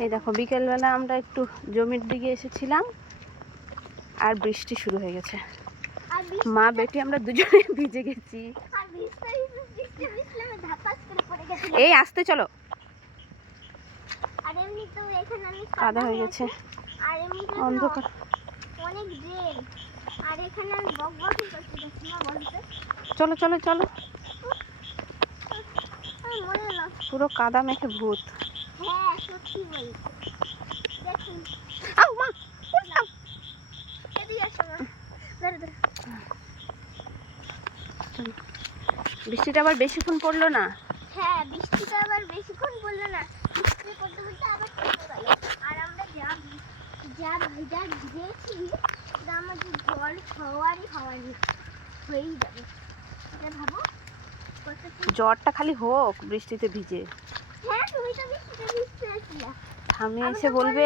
এই দেখো বিকেলবেলা আমরা একটু জমির দিকে এসেছিলাম আর বৃষ্টি শুরু হয়ে গেছে। মা বেটি আমরা দুজনে ভিজে গেছি। এই আসতে চলো, কাদা হয়ে গেছে, অন্ধকার। চলো চলো চলো, পুরো কাদা মেখে ভূত। বৃষ্টিটা আবার বেশিক্ষণ পড়লো না। হ্যাঁ, বৃষ্টিটা আবার বেশিক্ষণ পড়লো না। বৃষ্টি পড়তে পড়তে আবার চলে গেল। আর আমরা যা ভিজেছি আমাদের জল হওয়ারই হয়েই যাবে। ভাবো জ্বরটা খালি হোক বৃষ্টিতে ভিজে। হ্যাঁ, তুমি তো বৃষ্টিতে ভিজতে আসলে। আমি এসে বলবে